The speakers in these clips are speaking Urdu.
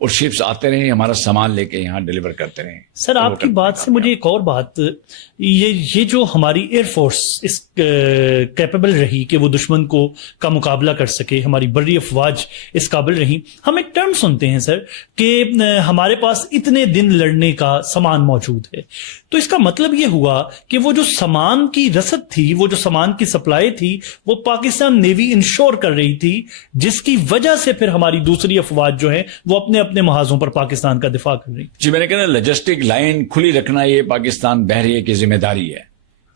اور شپس آتے رہیں ہمارا سامان لے کے یہاں ڈیلیور کرتے رہیں. سر آپ کی بات سے مجھے ایک اور بات، یہ جو ہماری ایئر فورس اس کیپیبل رہی کہ وہ دشمن کا مقابلہ کر سکے، ہماری بڑی افواج اس قابل رہی. ہم ایک ٹرم سنتے ہیں سر کہ ہمارے پاس اتنے دن لڑنے کا سامان موجود ہے، تو اس کا مطلب یہ ہوا کہ وہ جو سامان کی رسد تھی، وہ جو سامان کی سپلائی تھی، وہ پاکستان نیوی انشور کر رہی تھی، جس کی وجہ سے پھر ہماری دوسری افواج جو ہیں وہ اپنے محاذوں پر پاکستان کا دفاع کر رہی. جی میں نے کہا لاجسٹک لائن کھلی رکھنا یہ پاکستان بحریہ کی ذمہ داری ہے،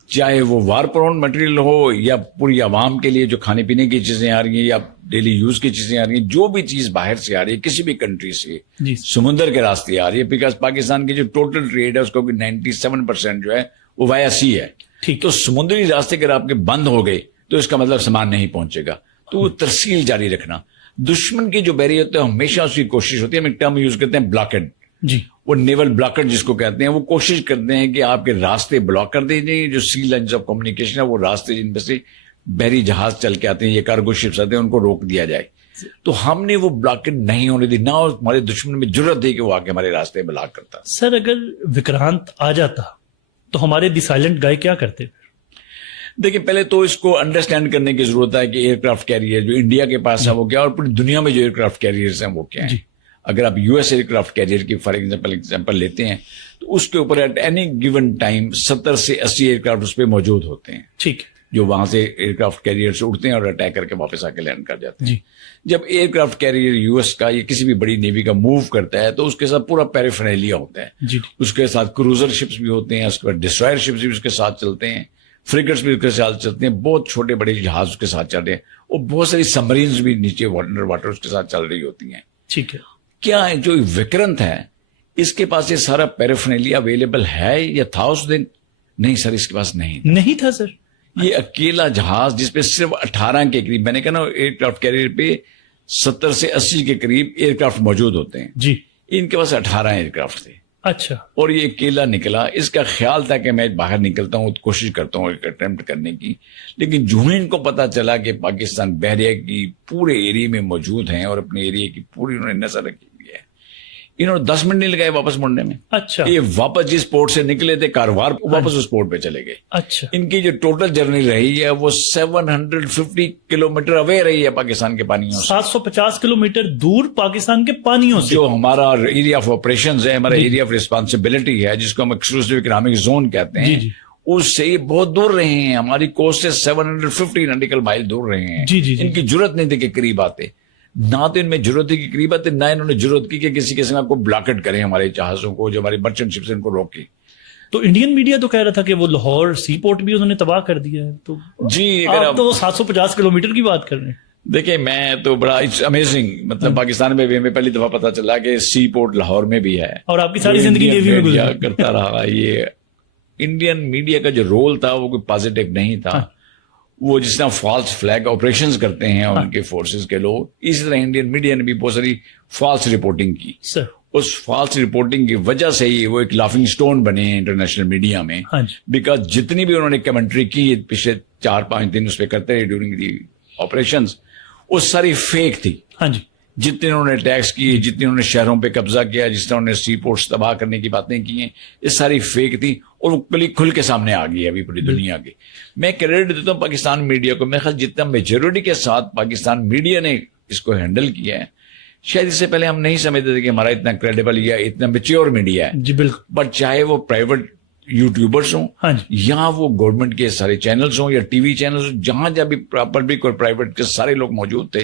چاہے وہ وار پرون مٹیریل ہو یا پوری عوام کے لیے جو کھانے پینے کی چیزیں آ رہی ہیں یا ڈیلی یوز کی چیزیں آ رہی ہیں، جو بھی چیز باہر سے آ رہی ہے کسی بھی کنٹری سے جی سمندر کے راستے آ رہی ہے، بیکاز پاکستان کی جو ٹوٹل ٹریڈ ہے اس کو 97% جو ہے وہ وایا سی ہے. ٹھیک، تو سمندری راستے اگر آپ کے بند ہو گئے تو اس کا مطلب سامان نہیں پہنچے گا. تو وہ ترسیل جاری رکھنا، دشمن کی جو بیریئر ہوتا ہے ہمیشہ اس کی کوشش ہوتی ہے، ہم ایک ٹرم یوز کرتے ہیں بلاکڈ، جی وہ نیول بلاکڈ جس کو کہتے ہیں، وہ کوشش کرتے ہیں کہ آپ کے راستے بلاک کر دیں جائیں، جو سی لائنز آف کمیونیکیشن ہے وہ راستے جن پہ سے بحری جہاز چل کے آتے ہیں، یہ کارگو شپس آتے ہیں، ان کو روک دیا جائے. تو ہم نے وہ بلاکڈ نہیں ہونے دی، نہ ہمارے دشمن میں جرت دی کہ وہ آ کے ہمارے راستے بلاک کرتا. سر اگر وکرانت آ جاتا تو ہمارے دی سائلنٹ گائے کیا کرتے؟ دیکھیں پہلے تو اس کو انڈرسٹینڈ کرنے کی ضرورت ہے کہ ایئر کرافٹ کیریئر جو انڈیا کے پاس ہے وہ کیا، اور پوری دنیا میں جو ایئر کرافٹ کیریئرز ہیں وہ کیا ہیں. اگر آپ یو ایس ایئر کرافٹ کیریئر کی فار ایگزامپل لیتے ہیں تو اس کے اوپر ایٹ اینی گیون ٹائم 70 سے 80 ایئر کرافٹ اس پہ موجود ہوتے ہیں، ٹھیک، جو وہاں سے ایئر کرافٹ کیریئر سے اٹھتے ہیں اور اٹیک کر کے واپس آ کے لینڈ کر جاتے ہیں. جی جب year craft carrier U S کا یا کسی بھی بڑی نیوی کا موو کرتا ہے تو اس کے ساتھ پورا پیریفرنیلیا ہوتا ہے. جی اس کے ساتھ کروزر شپس بھی ہوتے ہیں، اس کے بعد ڈسٹرائر شپس بھی اس کے ساتھ چلتے ہیں، فریگٹس بھی اس کے ساتھ چلتے ہیں، بہت چھوٹے بڑے جہاز اس کے ساتھ چل رہے ہیں، اور بہت ساری سبمرینز بھی نیچے انڈر واٹر اس کے ساتھ چل رہی ہوتی ہیں. ٹھیک ہے. کیا ہے جو وکرانت ہے اس کے پاس یہ سارا پیریفرنیلیا اویلیبل ہے یا تھا اس دن؟ نہیں سر، اس کے پاس نہیں تھا سر. یہ اکیلا جہاز جس پہ صرف 18 کے قریب، میں نے کہا نا ایئر کرافٹ کیریئر پہ 70 سے 80 کے قریب ایئر کرافٹ موجود ہوتے ہیں. جی ان کے پاس 18 ایئر کرافٹ تھے. اچھا. اور یہ اکیلا نکلا. اس کا خیال تھا کہ میں باہر نکلتا ہوں، کوشش کرتا ہوں ایک اٹیمپٹ کرنے کی، لیکن جو ہی ان کو پتا چلا کہ پاکستان بحریہ کی پورے ایریا میں موجود ہیں اور اپنے ایریا کی پوری انہوں نے نظر رکھی ہوئی ہے، انہوں نے 10 منٹ نہیں لگائے واپس مڑنے میں. اچھا. یہ واپس جس پورٹ سے نکلے تھے کاروار، واپس اس پورٹ پہ چلے گئے. اچھا. ان کی جو ٹوٹل جرنی رہی ہے وہ 750 کلومیٹر اوے رہی ہے پاکستان کے پانیوں سے. 750 کلومیٹر دور پاکستان کے پانیوں سے. جو ہمارا ایریا آف آپریشنز ہے، ہمارا ایریا آف ریسپانسبلٹی ہے، جس کو ہم ایکسکلوسیو اکنامک زون کہتے ہیں، اس سے یہ بہت دور رہے ہیں. ہماری کوسٹ سے 750 ناٹیکل مائل دور رہے ہیں. ان کی ضرورت نہیں تھی کہ قریب آتے، نہ تو ان میں ضرورت تھی کہ قریب آتے، نہ انہوں نے ضرورت کی کہ کسی قسم آپ کو بلاکٹ کریں ہمارے جہازوں کو، جو ہماری مرچنٹ شپس ان کو روکیں. تو انڈین میڈیا تو کہہ رہا تھا کہ وہ لاہور سی پورٹ بھی انہوں نے تباہ کر دیا ہے. تو جی آپ تو 750 کلومیٹر کی بات کر رہے ہیں. دیکھیں میں تو بڑا امیزنگ، مطلب پاکستان میں بھی ہمیں پہلی دفعہ پتا چلا کہ سی پورٹ لاہور میں بھی ہے، اور آپ کی ساری زندگی نیوی میں گزری کرتا رہا. یہ انڈین میڈیا کا جو رول تھا وہ کوئی پازیٹیو نہیں تھا. وہ جس طرح فالس فلیگ آپریشنز کرتے ہیں ان کے فورسز کے لوگ، اسی طرح انڈین میڈیا نے بھی بہت ساری فالس رپورٹنگ کی. اس فالس رپورٹنگ کی وجہ سے ہی وہ ایک لافنگ سٹون بنے ہیں انٹرنیشنل میڈیا میں، بیکاز جتنی بھی انہوں نے کمنٹری کی پچھلے 4-5 دن اس پہ کرتے رہے ڈیورنگ دی آپریشنز، وہ ساری فیک تھی. جتنے انہوں نے ٹیکس کیے، جتنے انہوں نے شہروں پہ قبضہ کیا، جس طرح انہوں نے سی پورٹس تباہ کرنے کی باتیں کی ہیں، یہ ساری فیک تھی، اور وہ کھل کے سامنے آ گئی ہے ابھی پوری دنیا کے. میں کریڈٹ دیتا ہوں پاکستان میڈیا کو. میرے خیال جتنا میجورٹی کے ساتھ پاکستان میڈیا نے اس کو ہینڈل کیا ہے، شاید اس سے پہلے ہم نہیں سمجھتے تھے کہ ہمارا اتنا کریڈیبل یا اتنا میچیور میڈیا ہے. جی بالکل. بٹ چاہے وہ پرائیویٹ یوٹیوبرس ہوں یا وہ گورنمنٹ کے سارے چینلز ہوں یا ٹی وی چینلز ہوں، جہاں جب بھی پبلک اور پرائیویٹ کے سارے لوگ موجود تھے،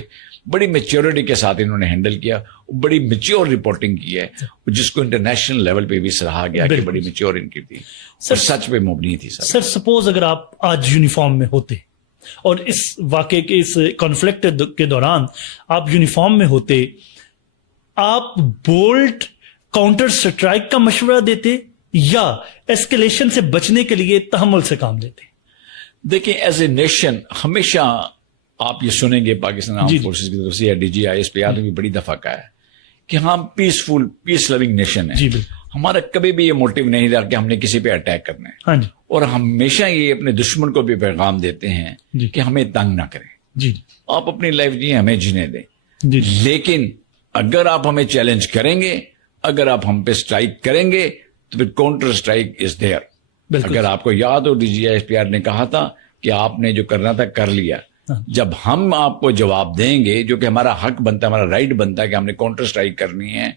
بڑی میچیورٹی کے ساتھ انہوں نے ہینڈل کیا. بڑی میچیور رپورٹنگ کی ہے، جس کو انٹرنیشنل لیول پہ بھی سراہا گیا کہ بڑی میچیور ان کی تھی، سچ پہ مبنی تھی. سر سپوز اگر آپ آج یونیفارم میں ہوتے اور اس واقعے کے اس کانفلکٹ کے دوران آپ یونیفارم میں ہوتے، آپ بولٹ کاؤنٹر سٹرائک کا مشورہ دیتے یا ایسکیلیشن سے بچنے کے لیے تحمل سے کام لیتے؟ دیکھیں ایز اے نیشن ہمیشہ آپ یہ سنیں گے پاکستان آرم فورسز کی طرف سے یا D G I S P نے بھی بڑی دفعہ کہا ہے کہ ہم پیسفل پیس لونگ نیشن ہے. ہمارا کبھی بھی یہ موٹیو نہیں رہا کہ ہم نے کسی پہ اٹیک کرنا ہے، اور ہمیشہ یہ اپنے دشمن کو بھی پیغام دیتے ہیں کہ ہمیں تنگ نہ کریں. آپ اپنی لائف جیئیں، ہمیں جینے دیں، لیکن اگر آپ ہمیں چیلنج کریں گے, اگر آپ ہم پہ اسٹرائک کریں گے تو پھر کاؤنٹر اسٹرائک از دیئر. اگر آپ کو یاد ہو DGISPR نے کہا تھا کہ آپ نے جو کرنا تھا کر لیا. جب ہم آپ کو جواب دیں گے, جو کہ ہمارا حق بنتا ہے, ہمارا رائٹ بنتا ہے کہ ہم نے کاؤنٹر اسٹرائک کرنی ہے,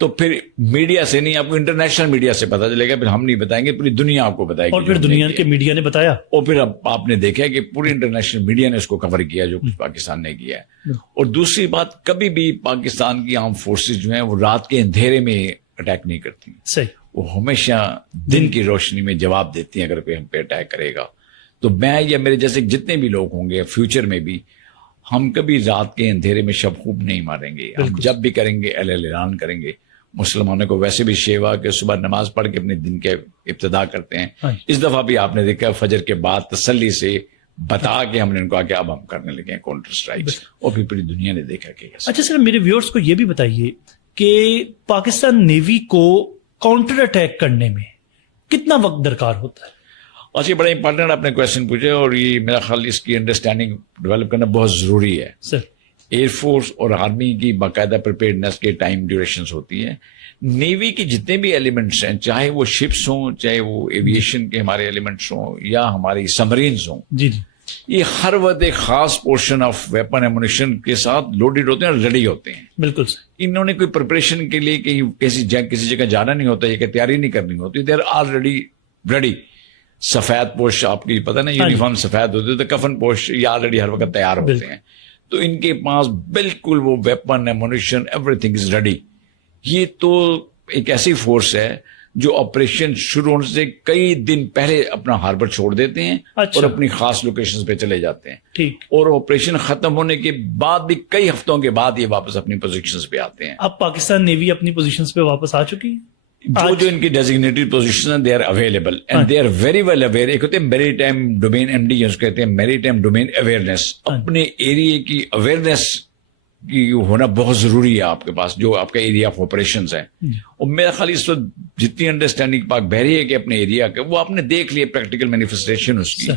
تو پھر میڈیا سے نہیں, آپ کو انٹرنیشنل میڈیا سے پتا چلے گا, پھر ہم نہیں بتائیں گے, پوری دنیا آپ کو بتائے گی. اور پھر دنیا کے میڈیا نے بتایا, اور پھر اب آپ نے دیکھا کہ پوری انٹرنیشنل میڈیا نے اس کو کور کیا جو کچھ پاکستان نے کیا ہے. اور دوسری بات, کبھی بھی پاکستان کی آرم فورسز جو ہیں وہ رات کے اندھیرے میں اٹیک نہیں کرتی. صحیح, وہ ہمیشہ دن کی روشنی میں جواب دیتی ہیں اگر کوئی ہم پہ اٹیک کرے گا. تو میں یا میرے جیسے جتنے بھی لوگ ہوں گے فیوچر میں بھی, ہم کبھی رات کے اندھیرے میں شب خوب نہیں ماریں گے. ہم جب بھی کریں گے اعلان کریں گے. مسلمانوں کو ویسے بھی شیوا کہ صبح نماز پڑھ کے اپنے دن کے ابتدا کرتے ہیں. اس دفعہ بھی آپ نے دیکھا فجر کے بعد تسلی سے بتا کے ہم نے ان کو کہا کہ اب ہم کرنے لگے ہیں کاؤنٹر اسٹرائک, اور پھر پوری دنیا نے دیکھا کہ. اچھا سر, میرے ویورز کو یہ بھی بتائیے کہ پاکستان نیوی کو کاؤنٹر اٹیک کرنے میں کتنا وقت درکار ہوتا ہے؟ اچھا, بڑا امپورٹنٹ آپ نے کوشچن پوچھے, اور یہ میرا خیال اس کی انڈرسٹینڈنگ ڈیولپ کرنا بہت ضروری ہے. سر, ایئر فورس اور آرمی کی باقاعدہ پریپیئرنس کے ٹائم ڈیوریشنز ہوتی ہیں. نیوی کی جتنے بھی ایلیمنٹس ہیں, چاہے وہ شپس ہوں, چاہے وہ ایویشن کے ہمارے ایلیمنٹس ہوں, یا ہماری سبمرینز ہوں, جی جی, یہ ہر وقت ایک خاص پورشن آف ویپن ایمونیشن کے ساتھ لوڈیڈ ہوتے ہیں اور ریڈی ہوتے ہیں. بالکل سر. انہوں نے کوئی پریپریشن کے لیے کہیں کسی جگہ جانا نہیں ہوتا, یہ کہ تیاری نہیں کرنی ہوتی. They are already ready. سفید پوش آپ کی پتہ نا, یونیفارم سفید ہوتے تو کفن پوش یہ آلریڈی ہر وقت تیار ہوتے ہیں. تو ان کے پاس بالکل وہ weapon ammunition every thing is ready. یہ تو ایک ایسی فورس ہے جو آپریشن شروع ہونے سے کئی دن پہلے اپنا ہاربر چھوڑ دیتے ہیں اور اپنی خاص لوکیشنز پہ چلے جاتے ہیں. ٹھیک. اور آپریشن ختم ہونے کے بعد بھی کئی ہفتوں کے بعد یہ واپس اپنی پوزیشنز پہ آتے ہیں. اب پاکستان نیوی اپنی پوزیشنز پہ واپس آ چکی ہے. جو ان کی ڈیزگنیٹڈ پوزیشن ہیں, they are available and they are very well aware. ایک ہوتے ہیں میری ٹائم ڈومین MD, کہتے ہیں میری ٹائم ڈومین اویئرنیس. اپنے ایریے کی اویئرنیس کی ہونا بہت ضروری ہے آپ کے پاس, جو آپ کا ایریا آف آپریشنز ہے. اور میرا خیال اس وقت جتنی انڈرسٹینڈنگ پاک بحری ہے کہ اپنے ایریا کے, وہ آپ نے دیکھ لیا پریکٹیکل مینیفیسٹیشن اس کی,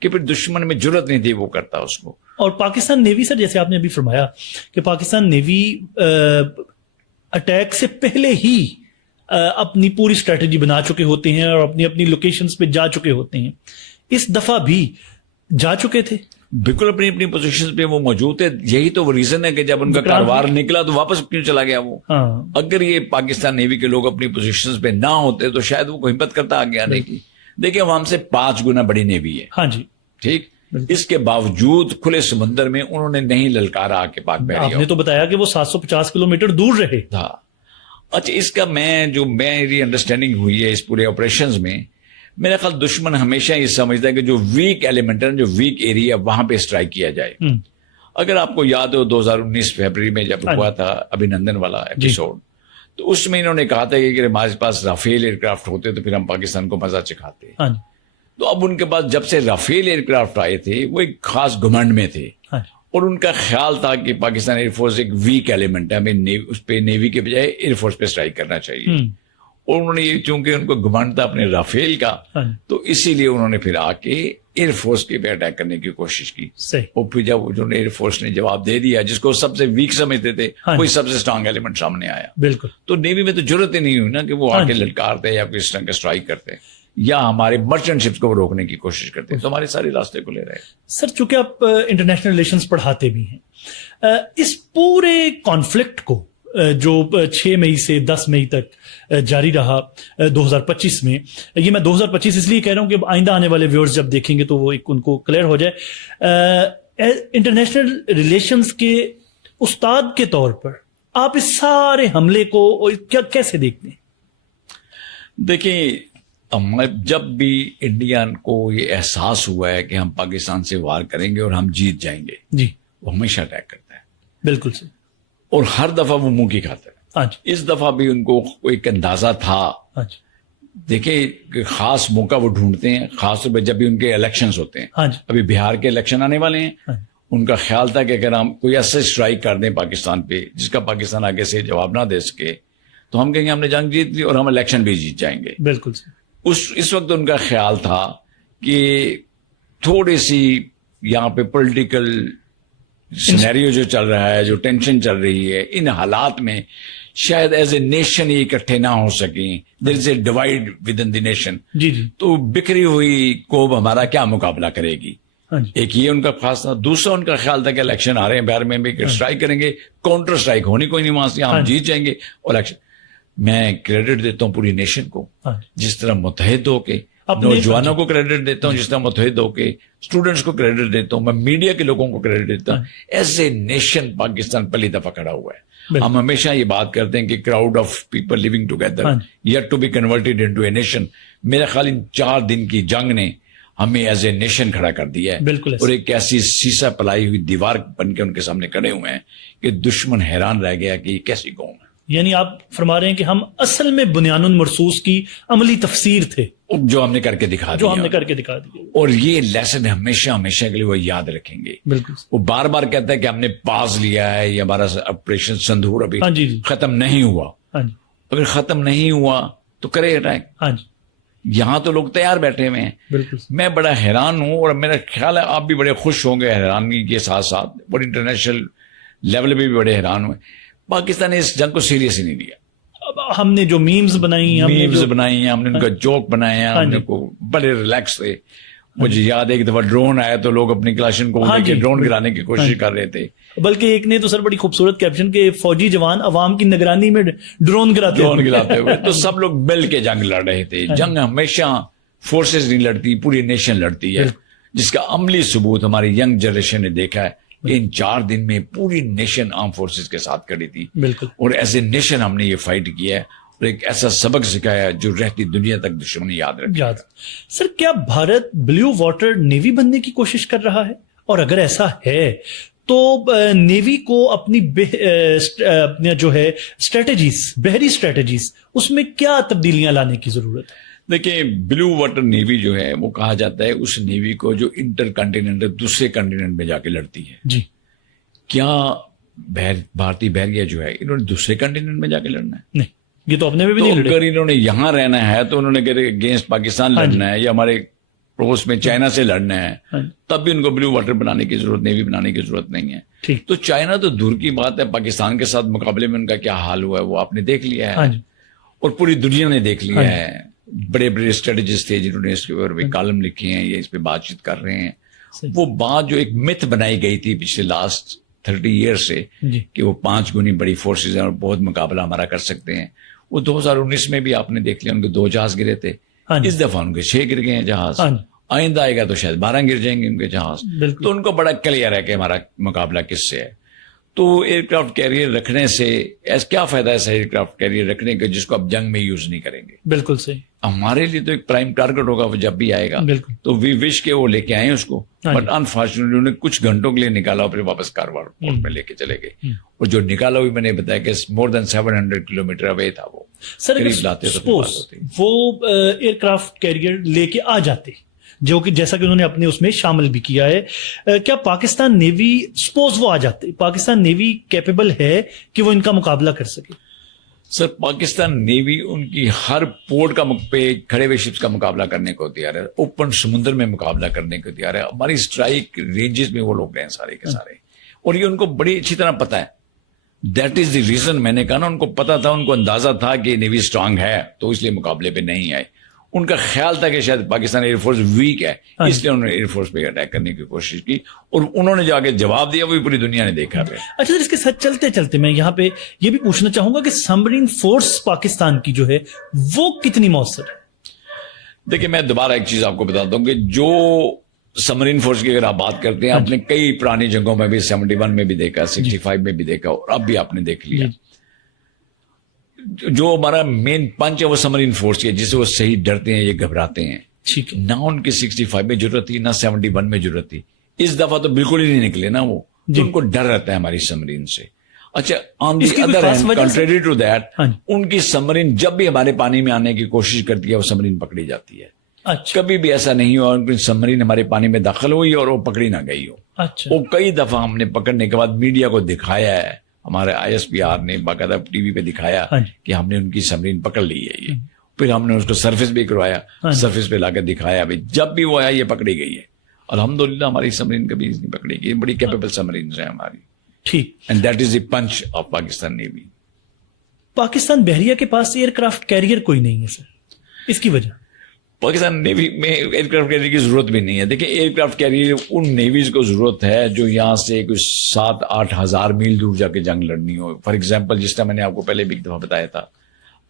کہ پھر دشمن میں جرت نہیں تھی وہ کرتا اس کو. اور پاکستان نیوی سر, جیسے آپ نے ابھی فرمایا کہ پاکستان نیوی اٹیک سے پہلے ہی اپنی پوری اسٹریٹجی بنا چکے ہوتے ہیں اور اپنی اپنی لوکیشنز پہ جا چکے ہوتے ہیں. اس دفعہ بھی جا چکے تھے, بالکل اپنی اپنی پوزیشن پہ وہ موجود ہے. یہی تو وہ ریزن ہے کہ جب ان کا کاروبار نکلا تو واپس کیوں چلا گیا وہ. اگر یہ پاکستان نیوی کے لوگ اپنی پوزیشن پہ نہ ہوتے تو شاید وہ کوئی ہمت کرتا آگے آنے کی. دیکھیں وہ ہم سے 5 گنا بڑی نیوی ہے. ہاں جی, ٹھیک. اس کے باوجود کھلے سمندر میں انہوں نے نہیں للکارا آ کے پاک بحریہ. آپ نے تو بتایا کہ وہ 750 کلومیٹر دور رہے. ہاں. اچھا, اس کا میری انڈرسٹینڈنگ ہوئی ہے اس پورے آپریشنز میں, میرا خیال دشمن ہمیشہ یہ سمجھتا ہے کہ جو ویک ایلیمنٹ ہے, جو ویک ایریا, وہاں پہ اسٹرائک کیا جائے. اگر آپ کو یاد ہو 2019 فیبرری میں جب ہوا تھا ابھینندن والا ایپیسوڈ, تو اس میں انہوں نے کہا تھا کہ ہمارے پاس رافیل ایئر کرافٹ ہوتے تو پھر ہم پاکستان کو مزہ چکھاتے. تو اب ان کے پاس جب سے رافیل ایئر کرافٹ آئے تھے وہ ایک خاص گھمنڈ میں تھے, اور ان کا خیال تھا کہ پاکستان ایئر فورس ایک ویک ایلیمنٹ ہے, ہمیں اس پہ نیوی کے بجائے ایئر فورس پہ اسٹرائک کرنا چاہیے. اور انہوں نے چونکہ ان کو گھمنڈ تھا اپنے رافیل کا, تو اسی لیے انہوں نے پھر آ کے ایئر فورس کے پہ اٹیک کرنے کی کوشش کی. اور پھر جب انہوں نے ایئر فورس نے جواب دے دیا, جس کو سب سے ویک سمجھتے تھے, کوئی سب سے اسٹرانگ ایلیمنٹ سامنے آیا. بالکل. تو نیوی میں تو ضرورت ہی نہیں ہوئی نا کہ وہ آ کے للکارتے یا کوئی اس طرح کا اسٹرائک کرتے یا ہمارے مرچنٹ شپس کو روکنے کی کوشش کرتے. تو ہمارے سارے راستے کو لے رہے. سر, چونکہ آپ انٹرنیشنل ریلیشنز پڑھاتے بھی ہیں, اس پورے کانفلکٹ کو جو 6 مئی سے 10 مئی تک جاری رہا 2025 میں, یہ میں 2025 اس لیے کہہ رہا ہوں کہ آئندہ آنے والے ویورز جب دیکھیں گے تو وہ ان کو کلیئر ہو جائے. انٹرنیشنل ریلیشنز کے استاد کے طور پر آپ اس سارے حملے کو کیسے دیکھتے ہیں؟ دیکھیں, جب بھی انڈین کو یہ احساس ہوا ہے کہ ہم پاکستان سے وار کریں گے اور ہم جیت جائیں گے, جی, وہ ہمیشہ اٹیک کرتا ہے. بالکل صحیح. اور ہر دفعہ وہ منہ کی کھاتا ہے. اس دفعہ بھی ان کو ایک اندازہ تھا. دیکھیں خاص موقع وہ ڈھونڈتے ہیں, خاص طور پہ جب بھی ان کے الیکشنز ہوتے ہیں. ابھی بہار کے الیکشن آنے والے ہیں. ان کا خیال تھا کہ اگر ہم کوئی ایسا اسٹرائک کر دیں پاکستان پہ جس کا پاکستان آگے سے جواب نہ دے سکے تو ہم کہیں گے ہم نے جنگ جیت لی اور ہم الیکشن بھی جیت جائیں گے. بالکل. اس وقت ان کا خیال تھا کہ تھوڑی سی یہاں پہ پولیٹیکل سینیریو جو چل رہا ہے, جو ٹینشن چل رہی ہے, ان حالات میں شاید ایز اے نیشن یہ اکٹھے نہ ہو سکیں. There is a divide within the nation. جی جی. تو بکھری ہوئی قوم ہمارا کیا مقابلہ کرے گی؟ جی. ایک یہ ان کا خاص تھا. دوسرا ان کا خیال تھا کہ الیکشن آ رہے ہیں بہار میں بھی, اسٹرائک کریں گے, کاؤنٹر اسٹرائک ہونی کوئی نہیں, وہاں سے ہم جیت جائیں گے اور الیکشن. میں کریڈٹ دیتا ہوں پوری نیشن کو, جس طرح متحد ہو کے, نوجوانوں کو کریڈٹ دیتا ہوں جس طرح متحد ہو کے, اسٹوڈنٹس کو کریڈٹ دیتا ہوں, میں میڈیا کے لوگوں کو کریڈٹ دیتا ہوں. ایز اے نیشن پاکستان پہلی دفعہ کھڑا ہوا ہے. ہم ہمیشہ یہ بات کرتے ہیں کہ crowd of people living together yet to be converted into a nation. میرا خیال ان 4 دن کی جنگ نے ہمیں ایز اے نیشن کھڑا کر دیا ہے, اور ایک ایسی سیسا پلائی ہوئی دیوار بن کے ان کے سامنے کھڑے ہوئے ہیں کہ دشمن حیران رہ گیا کہ یہ کیسی قوم ہے. یعنی آپ فرما رہے ہیں کہ ہم اصل میں بنیان المرصوص کی عملی تفسیر تھے, جو ہم نے کر کے دکھا دیا, اور یہ لیسن ہمیشہ ہمیشہ کے لیے وہ یاد رکھیں گے. بالکل. وہ بار بار کہتا ہے کہ ہم نے پاز لیا ہے, یہ ہمارا آپریشن سندھور ابھی ختم نہیں ہوا. اگر ختم نہیں ہوا تو کرے اٹیک. یہاں تو لوگ تیار بیٹھے ہوئے ہیں. بالکل. میں بڑا حیران ہوں, اور میرا خیال ہے آپ بھی بڑے خوش ہوں گے حیرانگی کے ساتھ ساتھ, اور انٹرنیشنل لیول پہ بھی بڑے حیران ہوئے. پاکستان نے اس جنگ کو سیریس ہی نہیں لیا. ہم نے جو میمز بنائی ہیں, ہم نے ان کا جوک بنائے ہیں, ہم نے کو بڑے ریلیکس تھے. مجھے یاد ہے ایک دفعہ ڈرون آیا تو لوگ اپنی کلاشن کو ڈرون گرانے کی کوشش کر رہے تھے. بلکہ ایک نے تو سر بڑی خوبصورت کیپشن کہ فوجی جوان عوام کی نگرانی میں ڈرون گراتے ہوئے. تو سب لوگ مل کے جنگ لڑ رہے تھے. جنگ ہمیشہ فورسز نہیں لڑتی, پوری نیشن لڑتی ہے, جس کا عملی ثبوت ہماری ینگ جنریشن نے دیکھا ہے. ان 4 دن میں پوری نیشن آرم فورسز کے ساتھ کھڑی تھی. بالکل. اور ایز اے نیشن ہم نے یہ فائٹ کیا ہے, اور ایک ایسا سبق سکھایا جو رہتی دنیا تک دشمنی یاد رکھے. سر کیا بھارت بلیو واٹر نیوی بننے کی کوشش کر رہا ہے؟ اور اگر ایسا ہے تو نیوی کو اپنی جو ہے اسٹریٹجیز, بحری اسٹریٹجیز, اس میں کیا تبدیلیاں لانے کی ضرورت ہے؟ دیکھیں, بلو واٹر نیوی جو ہے وہ کہا جاتا ہے اس نیوی کو جو انٹر کنٹیننٹل دوسرے کنٹیننٹ میں جا کے لڑتی ہے. جی. کیا بھارتی بحریہ جو ہے انہوں نے دوسرے کنٹیننٹ میں جا کے لڑنا ہے؟ نہیں, یہ تو اپنے میں بھی نہیں لڑے. اگر انہوں نے یہاں رہنا ہے تو انہوں نے اگینسٹ پاکستان لڑنا ہے, یا ہمارے پڑوس میں چائنا سے لڑنا ہے, تب بھی ان کو بلو واٹر بنانے کی ضرورت, نیوی بنانے کی ضرورت نہیں ہے. تو چائنا تو دور کی بات ہے, پاکستان کے ساتھ مقابلے میں ان کا کیا حال ہوا ہے وہ آپ نے دیکھ لیا ہے, اور پوری دنیا نے دیکھ لیا ہے. بڑے بڑے اسٹریٹجسٹ تھے جنہوں نے اس کے اوپر کالم لکھے ہیں, یہ اس پہ بات چیت کر رہے ہیں. وہ بات جو ایک مت بنائی گئی تھی پچھلے لاسٹ 30 ایئر سے کہ وہ 5 گنی بڑی فورسز ہیں اور بہت مقابلہ ہمارا کر سکتے ہیں, وہ 2019 میں بھی آپ نے دیکھ لیا ان کے 2 جہاز گرے تھے. اس دفعہ ان کے 6 گر گئے ہیں جہاز, آئندہ آئے گا تو شاید 12 گر جائیں گے ان کے جہاز. تو ان کو بڑا کلیئر ہے کہ ہمارا مقابلہ کس سے ہے. تو ایئر کرافٹ کیریئر رکھنے سے کیا فائدہ ہے ایئر کرافٹ کیریئر رکھنے کا جس کو اب جنگ میں یوز نہیں کریں گے؟ بالکل صحیح. ہمارے لیے تو ایک پرائم ٹارگٹ ہوگا وہ جب بھی آئے گا. تو وی وش کے وہ لے کے آئے اس کو, بٹ انفارچونیٹلی انہوں نے کچھ گھنٹوں کے لیے نکالا, پھر واپس کارواڑ پورٹ میں لے کے چلے گئے. اور جو نکالا ہوئی میں نے بتایا کہ مور دین 700 کلومیٹر اوے تھا وہ. سر وہ ایئر کرافٹ کیریئر لے کے آ جاتے, جو کہ جیسا کہ انہوں نے اپنے اس میں شامل بھی کیا ہے, کیا پاکستان نیوی سپوز وہ آ جاتے, پاکستان نیوی کیپیبل ہے کہ وہ ان کا مقابلہ کر سکے؟ سر پاکستان نیوی ان کی ہر پورٹ کا پہ کھڑے ہوئے شپس کا مقابلہ کرنے کو تیار ہے, اوپن سمندر میں مقابلہ کرنے کو تیار ہے. ہماری اسٹرائک رینجز میں وہ لوگ ہیں سارے کے سارے, اور یہ ان کو بڑی اچھی طرح پتا ہے. دیٹ از دی ریزن, میں نے کہا نا ان کو پتا تھا, ان کو اندازہ تھا کہ نیوی اسٹرانگ ہے, تو اس لیے مقابلے پہ نہیں آئے. ان کا خیال تھا کہ شاید پاکستان ایئر فورس ویک ہے, اس لیے انہوں نے ایئر فورس پہ اٹیک کرنے کی کوشش کی, اور انہوں نے جو آگے جواب دیا وہ پوری دنیا نے دیکھا. اچھا سر, اس کے ساتھ چلتے چلتے میں یہاں پہ یہ بھی پوچھنا چاہوں گا کہ سبمرین فورس پاکستان کی جو ہے وہ کتنی مؤثر ہے؟ دیکھیں, میں دوبارہ ایک چیز آپ کو بتاتا ہوں کہ جو سبمرین فورس کی اگر آپ بات کرتے ہیں, آپ نے کئی پرانی جنگوں میں بھی 71 میں بھی دیکھا, 65 میں بھی دیکھا, اور اب بھی آپ نے دیکھ لیا. جو ہمارا مین پنچ ہے وہ سبمرین فورس کی ہے, جس سے وہ صحیح ڈرتے ہیں, یہ گھبراتے ہیں. نہ ان کی 65 میں ضرورت تھی, نہ 71 میں ضرورت تھی. اس دفعہ تو بالکل ہی نہیں نکلے نا وہ, ان کو ڈر رہتا ہے ہماری سبمرین سے. اچھا, on the other hand contrary to that, ان کی سبمرین جب بھی ہمارے پانی میں آنے کی کوشش کرتی ہے وہ سبمرین پکڑی جاتی ہے. کبھی بھی ایسا نہیں ہوا ان کی سبمرین ہمارے پانی میں داخل ہوئی اور وہ پکڑی نہ گئی ہو. وہ کئی دفعہ ہم نے پکڑنے کے بعد میڈیا کو دکھایا ہے, ہمارے ISPR نے باقاعدہ ٹی وی پہ دکھایا کہ ہم نے ان کی سبمرین پکڑ لی ہے. یہ پھر ہم نے اس کو سرفس بھی کروایا, سرفس پہ لا کے دکھایا, جب بھی وہ آیا یہ پکڑی گئی ہے. الحمدللہ ہماری سبمرین کبھی نہیں پکڑے گی, بڑی کیپیبل سبمرینز ہیں ہماری. ٹھیک. And that is the punch of Pakistan navy. Pakistan بحریہ کے پاس ایئر کرافٹ کیریئر کوئی نہیں ہے سر, اس کی وجہ؟ پاکستان نیوی میں ایئر کرافٹ کیریئر کی ضرورت بھی نہیں ہے. دیکھیں year craft career in Neves کو ضرورت ہے جو یہاں سے کوئی 7-8 ہزار میل دور جا کے جنگ لڑنی ہو. فار ایگزامپل جس طرح میں نے آپ کو پہلے بھی ایک دفعہ بتایا تھا,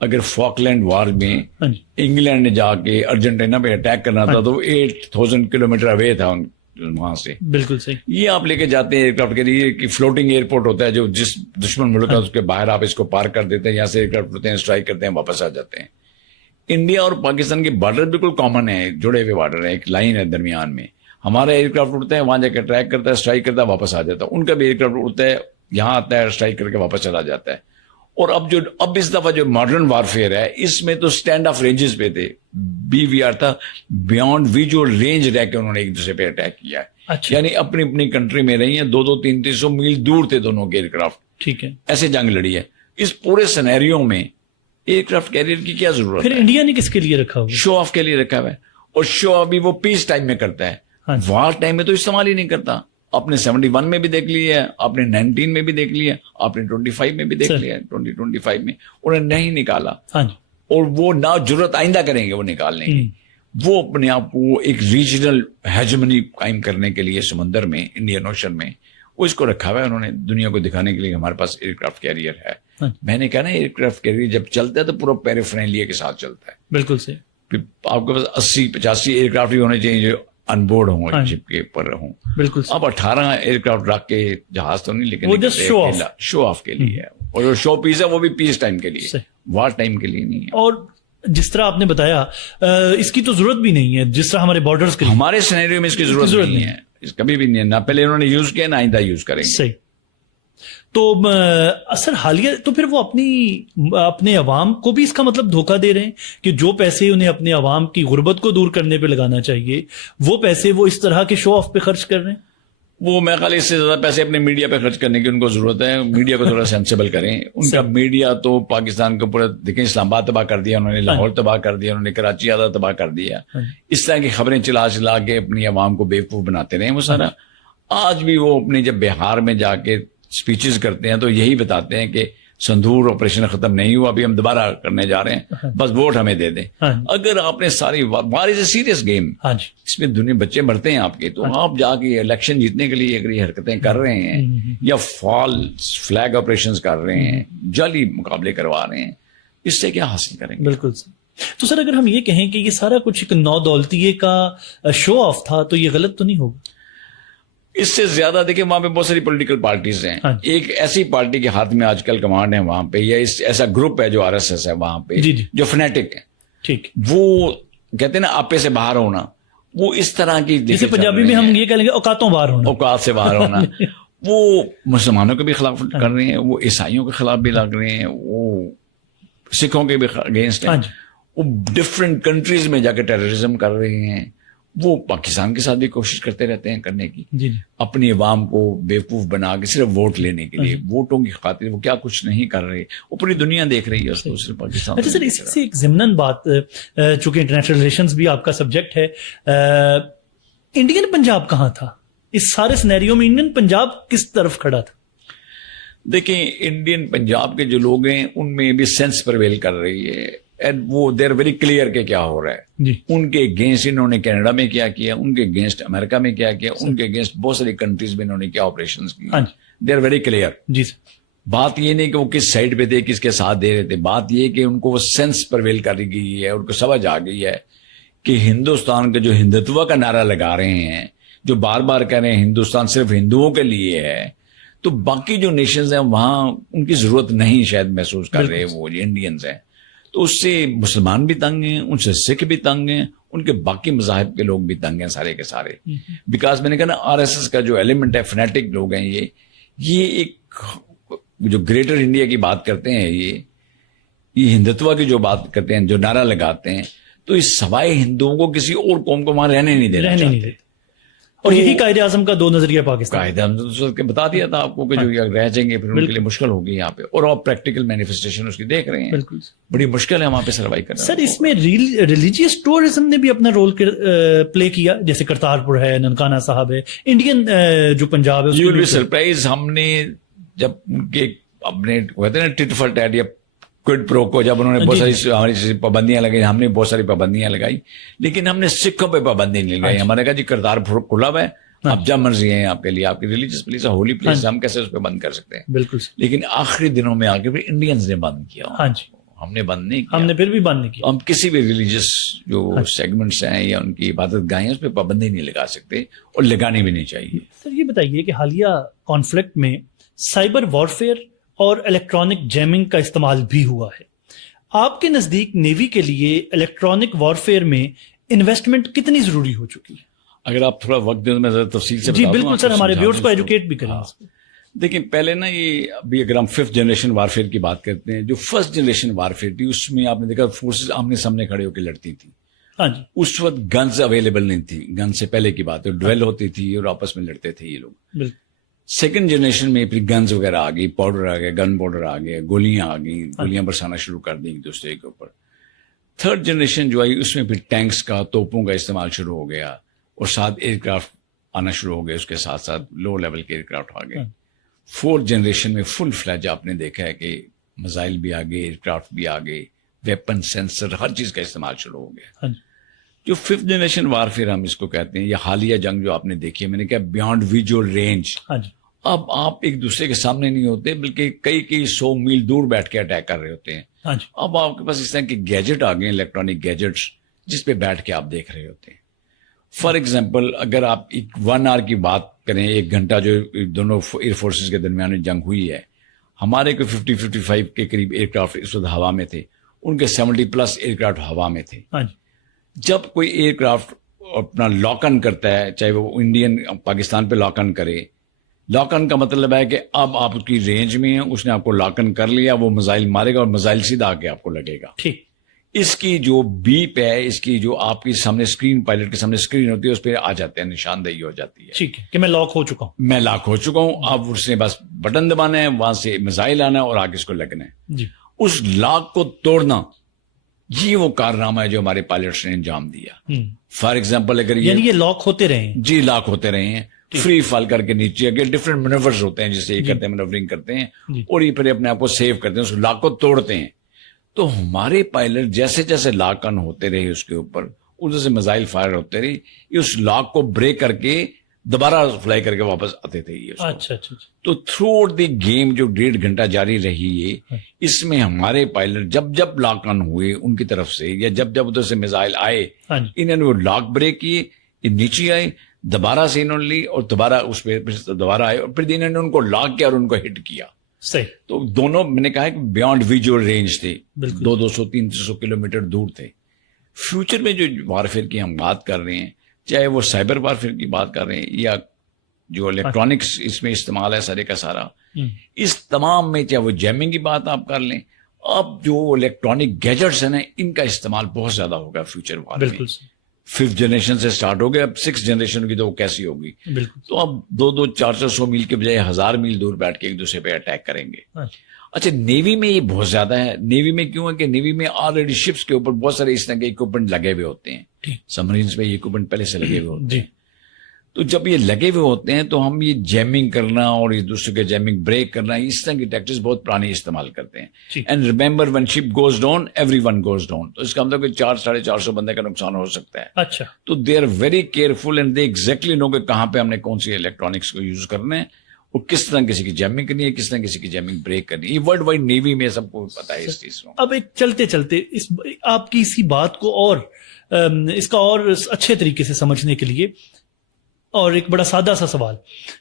اگر فاکلینڈ وار میں انگلینڈ نے جا کے ارجنٹینا پہ اٹیک کرنا تھا تو 8000 کلومیٹر اوے تھا وہاں سے. بالکل صحیح. یہ آپ لے کے جاتے ہیں ایئر کرافٹ کیریئر کی فلوٹنگ ایئرپورٹ ہوتا ہے جو جس دشمن ملک ہے اس کے باہر آپ اس کو پار کر دیتے ہیں, یہاں سے ایئر کرافٹ ہوتے ہیں, اسٹرائک کرتے ہیں, واپس آ جاتے ہیں. انڈیا اور پاکستان کے بارڈر بالکل کامن ہے, جڑے ہوئے بارڈر ہیں, ایک لائن ہے درمیان میں. ہمارا ایئر کرافٹ اڑتا ہے وہاں جا کے ٹریک کرتا ہے, اسٹرائک کرتا ہے, واپس آ جاتا ہے. ان کا بھی ایئر کرافٹ اڑتا ہے یہاں آتا ہے, اسٹرائک کر کے واپس چلا جاتا ہے. اور اب اس دفعہ جو ماڈرن وارفیئر ہے اس میں تو اسٹینڈ آف رینجز پہ تھے, BVR تھا, بیونڈ ویژوئل رینج رہ کے انہوں نے ایک دوسرے پہ اٹیک کیا ہے. یعنی اپنی اپنی کنٹری میں رہی ہیں, 200-300 میل دور تھے دونوں کے ایئر کرافٹ. ٹھیک ہے, ایسے جنگ لڑی ہے. اس پورے سینیریو میں ایئر کرافٹ کیریئر کی کیا ضرورت ہے؟ پھر انڈیا نے کس کے لیے رکھا ہوا؟ شو آف کے لیے رکھا ہوا ہے. اور شو آف بھی وہ پیس ٹائم میں کرتا ہے, وار ٹائم میں تو استعمال ہی نہیں کرتا. آپ نے 71 میں بھی دیکھ لیا ہے, آپ نے 19 میں بھی دیکھ لیا, آپ نے 25 میں بھی دیکھ لیا ہے. 2025 میں انہوں نے نہیں نکالا, اور وہ نہ جرت آئندہ کریں گے وہ نکالنے کی. وہ اپنے آپ کو ایک ریجنل ہیجمنی قائم کرنے کے لیے سمندر میں, انڈین اوشن میں, وہ اس کو رکھا ہوا ہے انہوں نے دنیا کو دکھانے کے لیے ہمارے پاس ایئر کرافٹ کیریئر ہے. میں نے کہا نا ایئر کرافٹ کیریئر جب چلتا ہے تو پورا پیرافرینلیا کے ساتھ چلتا ہے. بالکل صحیح. آپ کے پاس 80-85 ایئر کرافٹ بھی ہونے چاہیے جو ان بورڈ ہوں, شپ کے اوپر ہوں. بالکل. اب 18 ایئر کرافٹ رکھ کے جہاز تو نہیں, لیکن شو آف کے لیے ہے. اور جو شو پیس ہے وہ بھی پیس ٹائم کے لیے, وار ٹائم کے لیے نہیں ہے. اور جس طرح آپ نے بتایا اس کی تو ضرورت بھی نہیں ہے, جس طرح ہمارے بارڈرز کے لیے. ہمارے سینیریو میں اس کی ضرورت نہیں ہے, اس کبھی بھی نہیں ہے, نہ پہلے انہوں نے یوز کیا نہ آئندہ یوز کریں گے. صحیح. تو اثر حالیہ تو پھر وہ اپنے عوام کو بھی اس کا مطلب دھوکہ دے رہے ہیں کہ جو پیسے انہیں اپنے عوام کی غربت کو دور کرنے پہ لگانا چاہیے وہ پیسے وہ اس طرح کے شو آف پہ خرچ کر رہے ہیں. وہ میں خالی اس سے زیادہ پیسے اپنے میڈیا پہ خرچ کرنے کی ان کو ضرورت ہے. میڈیا کو تھوڑا سینسیبل کریں. ان کا میڈیا تو پاکستان کو پورا دیکھیں, اسلام آباد تباہ کر دیا انہوں نے, لاہور تباہ کر دیا انہوں نے, کراچی آدھا تباہ کر دیا. اس طرح کی خبریں چلا چلا کے اپنی عوام کو بیوقوف بناتے رہے وہ سارا. آج بھی وہ اپنے جب بہار میں جا کے اسپیچز کرتے ہیں تو یہی بتاتے ہیں کہ سندور آپریشن ختم نہیں ہوا, ابھی ہم دوبارہ کرنے جا رہے ہیں, بس ووٹ ہمیں دے دیں. اگر آپ نے ساری وار از اے سیریس گیم, اس میں دنیا بچے مرتے ہیں آپ کے, تو آپ جا کے الیکشن جیتنے کے لیے اگر یہ حرکتیں کر رہے ہیں یا فالس فلیگ آپریشنز کر رہے ہیں, جعلی مقابلے کروا رہے ہیں, اس سے کیا حاصل کریں گے؟ بالکل. تو سر اگر ہم یہ کہیں کہ یہ سارا کچھ ایک نو دولتیے کا شو آف تھا تو یہ غلط تو نہیں ہوگا؟ اس سے زیادہ دیکھیں وہاں پہ بہت ساری پولیٹیکل پارٹیز ہیں. ایک ایسی پارٹی کے ہاتھ میں آج کل کمانڈ ہے وہاں پہ, یا ایسا گروپ ہے جو RSS ہے وہاں پہ, جو فنیٹک ہے. ٹھیک. وہ کہتے ہیں نا آپے سے باہر ہونا, وہ اس طرح کی, جیسے پنجابی میں ہم یہ کہیں گے اوقاتوں باہر ہونا, اوقات سے باہر ہونا. وہ مسلمانوں کے بھی خلاف کر رہے ہیں, وہ عیسائیوں کے خلاف بھی لگ رہے ہیں, وہ سکھوں کے بھی اگینسٹ ہیں, وہ ڈفرینٹ کنٹریز میں جا کے ٹیررزم کر رہے ہیں. وہ پاکستان کے ساتھ بھی کوشش کرتے رہتے ہیں کرنے کی, اپنی عوام کو بیوقوف بنا کے صرف ووٹ لینے کے لیے, ووٹوں کی خاطر وہ کیا کچھ نہیں کر رہے. وہ پوری دنیا دیکھ رہی ہے اس کو, صرف پاکستان. اچھا سر, اسی سے ایک ضمناً بات, چونکہ انٹرنیشنل ریلیشنز بھی آپ کا سبجیکٹ ہے, انڈین پنجاب کہاں تھا اس سارے سینیریو میں؟ انڈین پنجاب کس طرف کھڑا تھا؟ دیکھیں انڈین پنجاب کے جو لوگ ہیں ان میں بھی سینس پرویل کر رہی ہے, وہ دیر ویری کلیئر کہ کیا ہو رہا ہے. ان کے اگینسٹ انہوں نے کینیڈا میں کیا کیا, ان کے اگینسٹ امریکہ میں کیا کیا, ان کے اگینسٹ بہت ساری کنٹریز میں انہوں نے کیا آپریشنز کی. دیر ویری کلیئر. جی سر. بات یہ نہیں کہ وہ کس سائڈ پہ تھے, کس کے ساتھ دے رہے تھے, بات یہ کہ ان کو وہ سینس پرویل کر گئی ہے, ان کو سمجھ آ گئی ہے کہ ہندوستان کا جو ہندتوا کا نعرہ لگا رہے ہیں, جو بار بار کہہ رہے ہیں ہندوستان صرف ہندوؤں کے لیے ہے, تو باقی جو نیشنز ہیں وہاں ان کی ضرورت نہیں شاید محسوس کر رہے وہ انڈینز ہیں. تو اس سے مسلمان بھی تنگ ہیں, ان سے سکھ بھی تنگ ہیں, ان کے باقی مذاہب کے لوگ بھی تنگ ہیں سارے کے سارے. بیکاز میں نے کہا نا RSS کا جو ایلیمنٹ ہے, فنیٹک لوگ ہیں یہ ایک جو گریٹر انڈیا کی بات کرتے ہیں, یہ ہندتوا کی جو بات کرتے ہیں, جو نعرہ لگاتے ہیں, تو اس سوائے ہندوؤں کو کسی اور قوم کو وہاں رہنے نہیں دینا چاہتے. اور یہی قائد اعظم کا 2 نظریہ پاکستان. قائد اعظم کے بتا دیا تھا آپ کو کہ جو رہ جائیں گے پھر ان کے لیے مشکل ہوگی یہاں پہ, اور آپ پریکٹیکل مینیفیسٹیشن اس کی دیکھ رہے ہیں. بالکل بڑی مشکل ہے وہاں پہ سروائیو کرنا. سر اس میں ریلیجیس ٹورزم نے بھی اپنا رول پلے کیا, جیسے کرتارپور ہے, ننکانہ صاحب ہے, انڈین جو پنجاب ہے. یو ول بی سرپرائز, ہم نے جب ان کے اپنے کہتے ہیں نا ٹٹ فار ٹیٹ یا کوئڈ پرو کو, جب انہوں نے بہت ساری ہماری پابندیاں لگائی, ہم نے بہت ساری پابندیاں لگائی, لیکن ہم نے سکھوں پہ پابندی نہیں لگائی. ہمارے کہا جی کرتارپور کھلا ہوا ہے, آپ جب مرضی ہیں آپ کے لیے, آپ کی ریلیجیس پلیس ہے, ہولی پلیس ہے, ہم کیسے اس پہ بند کر سکتے ہیں. بالکل. لیکن آخری دنوں میں آ کے پھر انڈینز نے بند کیا. ہاں جی, ہم نے بند نہیں کیا, ہم نے پھر بھی بند نہیں کیا. ہم کسی بھی ریلیجیس جو سیگمنٹس ہیں یا ان کی عبادت گاہیں اس پہ پابندی نہیں لگا سکتے, اور لگانی بھی نہیں چاہیے. سر یہ بتائیے کہ حالیہ کانفلکٹ میں سائبر وارفیئر اور الیکٹرانک جیمنگ کا استعمال بھی ہوا ہے. آپ کے نزدیک نیوی کے لیے الیکٹرانک وارفیئر میں انویسٹمنٹ کتنی ضروری ہو چکی ہے؟ اگر آپ تھوڑا وقت دیں تو میں ذرا تفصیل سے جی بتا دوں. بالکل سر, ہمارے ویورز کو ایجوکیٹ بھی کریں. دیکھیں پہلے نا یہ ابھی اگر ہم 5th جنریشن وارفیئر کی بات کرتے ہیں, جو 1st جنریشن وارفیئر تھی اس میں آپ نے دیکھا فورسز آمنے سامنے کھڑے ہو کے لڑتی تھی. ہاں جی, اس وقت گنز اویلیبل نہیں تھی, گن سے پہلے کی بات ہے, ڈویل ہوتی تھی اور آپس میں لڑتے تھے یہ لوگ. بالکل. 2nd جنریشن میں پھر گنز وغیرہ آ گئی, پاؤڈر آ گیا, گن پاؤڈر آ گیا, گولیاں آ گئی, گولیاں برسانا شروع کر دیں ایک دوسرے کے اوپر. 3rd جنریشن جو آئی اس میں پھر ٹینکس کا, توپوں کا استعمال شروع ہو گیا, اور ساتھ ایئر کرافٹ آنا شروع ہو گئے, اس کے ساتھ ساتھ لو لیول کے ایئر کرافٹ آ گئے. 4th جنریشن میں فل فلیج آپ نے دیکھا ہے کہ میزائل بھی آ گئے, ایئر کرافٹ بھی آ گئے, ویپن, سینسر, ہر چیز کا استعمال شروع ہو گیا. جو 5th جنریشن وارفیئر ہم اس کو کہتے ہیں, یا حالیہ جنگ جو آپ نے دیکھی ہے, میں نے کہا بیانڈ ویژول رینج. اب آپ ایک دوسرے کے سامنے نہیں ہوتے بلکہ کئی 100 میل دور بیٹھ کے اٹیک کر رہے ہوتے ہیں. اب آپ کے پاس اس طرح کے گیجٹ آ گئے, الیکٹرانک گیجٹس, جس پہ بیٹھ کے آپ دیکھ رہے ہوتے ہیں. فار ایگزامپل اگر آپ 1 آور کی بات کریں, 1 گھنٹہ جو دونوں ایئر فورسز کے درمیان جنگ ہوئی ہے, ہمارے کو 50-55 کے قریب ایئر کرافٹ اس وقت ہوا میں تھے, ان کے 70+ ایئر کرافٹ ہوا میں تھے. جب کوئی ایئر کرافٹ اپنا لاک آن کرتا ہے, چاہے وہ انڈین پاکستان پہ لاک آن کرے, لاک آن کا مطلب ہے کہ اب آپ اس کی رینج میں ہیں, اس نے آپ کو لاک آن کر لیا, وہ میزائل مارے گا اور میزائل سیدھا آ کے آپ کو لگے گا. ٹھیک. اس کی جو بیپ ہے, اس کی جو آپ کی سامنے اسکرین, پائلٹ کے سامنے اسکرین ہوتی ہے, اس پہ آ جاتے ہیں, نشاندہی ہو جاتی ہے. ٹھیک ہے کہ میں لاک ہو چکا ہوں, میں لاک ہو چکا ہوں. اب اس نے بس بٹن دبانا ہے, وہاں سے میزائل آنا ہے اور آگے اس کو لگنا ہے. جی. اس لاک کو توڑنا, یہ وہ کارنامہ ہے جو ہمارے پائلٹس نے انجام دیا. فار ایگزامپل اگر یہ لاک ہوتے رہے ہیں, جی لاک ہوتے رہے ہیں, فری فال کر کے نیچے, اگر ڈفرینٹ مینورز ہوتے ہیں جسے یہ کرتے ہیں, مینورنگ کرتے ہیں, اور یہ پھر اپنے آپ کو سیو کرتے ہیں, اس لاک کو توڑتے ہیں. تو ہمارے پائلٹ جیسے جیسے لاک آن ہوتے رہے اس کے اوپر, ادھر سے میزائل فائر ہوتے رہے, یہ اس لاک کو بریک کر کے دوبارہ فلائی کر کے واپس آتے تھے. اچھا. تو تھرو آؤٹ دی گیم جو 1.5 گھنٹہ جاری رہی ہے, اس میں ہمارے پائلٹ جب لاک آن ہوئے ان کی طرف سے, یا جب ادھر سے میزائل آئے, انہوں نے وہ لاک بریک کیے, یہ نیچے آئے, دوبارہ سے انہوں نے لی, اور دوبارہ اس پہ دوبارہ آئے, اور پھر انہوں نے ان کو لاک کیا اور ان کو ہٹ کیا. صحیح. تو دونوں میں نے کہا کہ بیانڈ ویژول رینج تھے, 200-300 کلومیٹر دور تھے. فیوچر میں جو وارفیئر کی ہم بات کر رہے ہیں, چاہے وہ سائبر وارفیئر کی بات کر رہے ہیں یا جو الیکٹرانکس اس میں استعمال ہے سارے کا سارا, اس تمام میں چاہے وہ جیمنگ کی بات آپ کر لیں, اب جو الیکٹرانک گیجٹس ہیں نا, ان کا استعمال بہت زیادہ ہوگا فیوچر وار میں. 5th جنریشن سے سٹارٹ ہو گیا, اب 6th جنریشن کی تو وہ کیسی ہوگی. تو اب 200-400 میل کے بجائے 1000 میل دور بیٹھ کے ایک دوسرے پہ اٹیک کریں گے. اچھا, نیوی میں یہ بہت زیادہ ہے. نیوی میں کیوں ہے کہ نیوی میں آلریڈی شپس کے اوپر بہت سارے اس طرح کے اکوپمنٹ لگے ہوئے ہوتے ہیں, سبمرینز میں یہ اکوپمنٹ پہلے سے لگے ہوئے ہوتے ہیں. تو جب یہ لگے ہوئے ہوتے ہیں تو ہم یہ جیمنگ کرنا اور ایک دوسرے کے جیمنگ بریک کرنا, اس طرح کی ٹیکٹکس بہت پرانی استعمال کرتے ہیں. And remember when ship goes down everyone goes down. تو اس کا مطلب کہ 400-450 بندے کا نقصان ہو سکتا ہے. اچھا. تو they are very careful and they exactly know کہ کہاں پہ ہم نے کون سی الیکٹرانکس کو یوز کرنا ہے, اور کس طرح کسی کی جیمنگ کرنی ہے, کس طرح کسی کی جیمنگ بریک کرنی ہے. یہ ورلڈ وائڈ نیوی میں سب کو پتا ہے اس چیز کو. اب ایک چلتے چلتے آپ کی اسی بات کو اور اس کا اور اچھے طریقے سے سمجھنے کے لیے, اور ایک بڑا سادہ سا سوال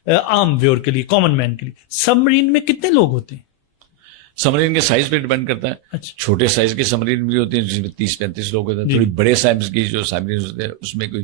عام ویور کے لیے, کامن مین کے لیے, سبمرین میں کتنے لوگ ہوتے ہیں؟ سبمرین کے سائز پہ ڈیپینڈ کرتا ہے. اچھا. چھوٹے سائز کے سبمرین بھی ہوتے ہیں جس میں 30-35 لوگ ہوتے ہیں. تھوڑی بڑے سائز کی جو سبمرین ہوتے ہیں اس میں کوئی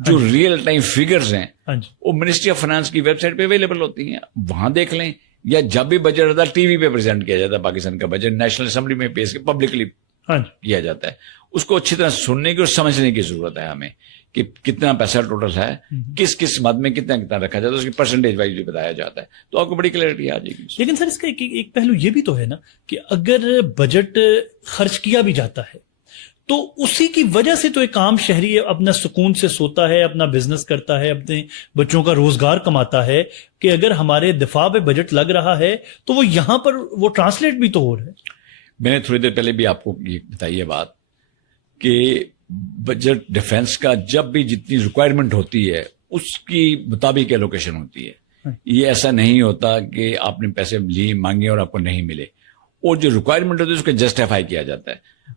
جو ریئل ٹائم فگرز ہیں ہاں جی وہ منسٹری آف فائنانس کی ویب سائٹ پہ اویلیبل ہوتی ہیں, وہاں دیکھ لیں. یا جب بھی بجٹ ہوتا ہے ٹی وی پہ پریزنٹ کیا جاتا ہے, پاکستان کا بجٹ نیشنل اسمبلی میں پیش پبلکلی ہاں جی کیا جاتا ہے. اس کو اچھی طرح سننے کی اور سمجھنے کی ضرورت ہے ہمیں کہ کتنا پیسہ ٹوٹل ہے, کس کس مد میں کتنا کتنا رکھا جاتا ہے, اس کی پرسنٹیج وائز بھی بتایا جاتا ہے, تو آپ کو بڑی کلیئرٹی آ جائے گی. لیکن سر اس کا ایک پہلو یہ بھی تو ہے نا کہ اگر بجٹ خرچ کیا بھی جاتا ہے تو اسی کی وجہ سے تو ایک عام شہری اپنا سکون سے سوتا ہے, اپنا بزنس کرتا ہے, اپنے بچوں کا روزگار کماتا ہے, کہ اگر ہمارے دفاع پہ بجٹ لگ رہا ہے تو وہ یہاں پر وہ ٹرانسلیٹ بھی تو ہو رہا ہے. میں نے تھوڑی دیر پہلے بھی آپ کو یہ بتائی ہے بات کہ بجٹ ڈیفنس کا جب بھی جتنی ریکوائرمنٹ ہوتی ہے اس کی مطابق ایلوکیشن ہوتی ہے. یہ ایسا نہیں ہوتا کہ آپ نے پیسے لیے مانگے اور آپ کو نہیں ملے, اور جو ریکوائرمنٹ ہوتی ہے اس کو جسٹیفائی کیا جاتا ہے.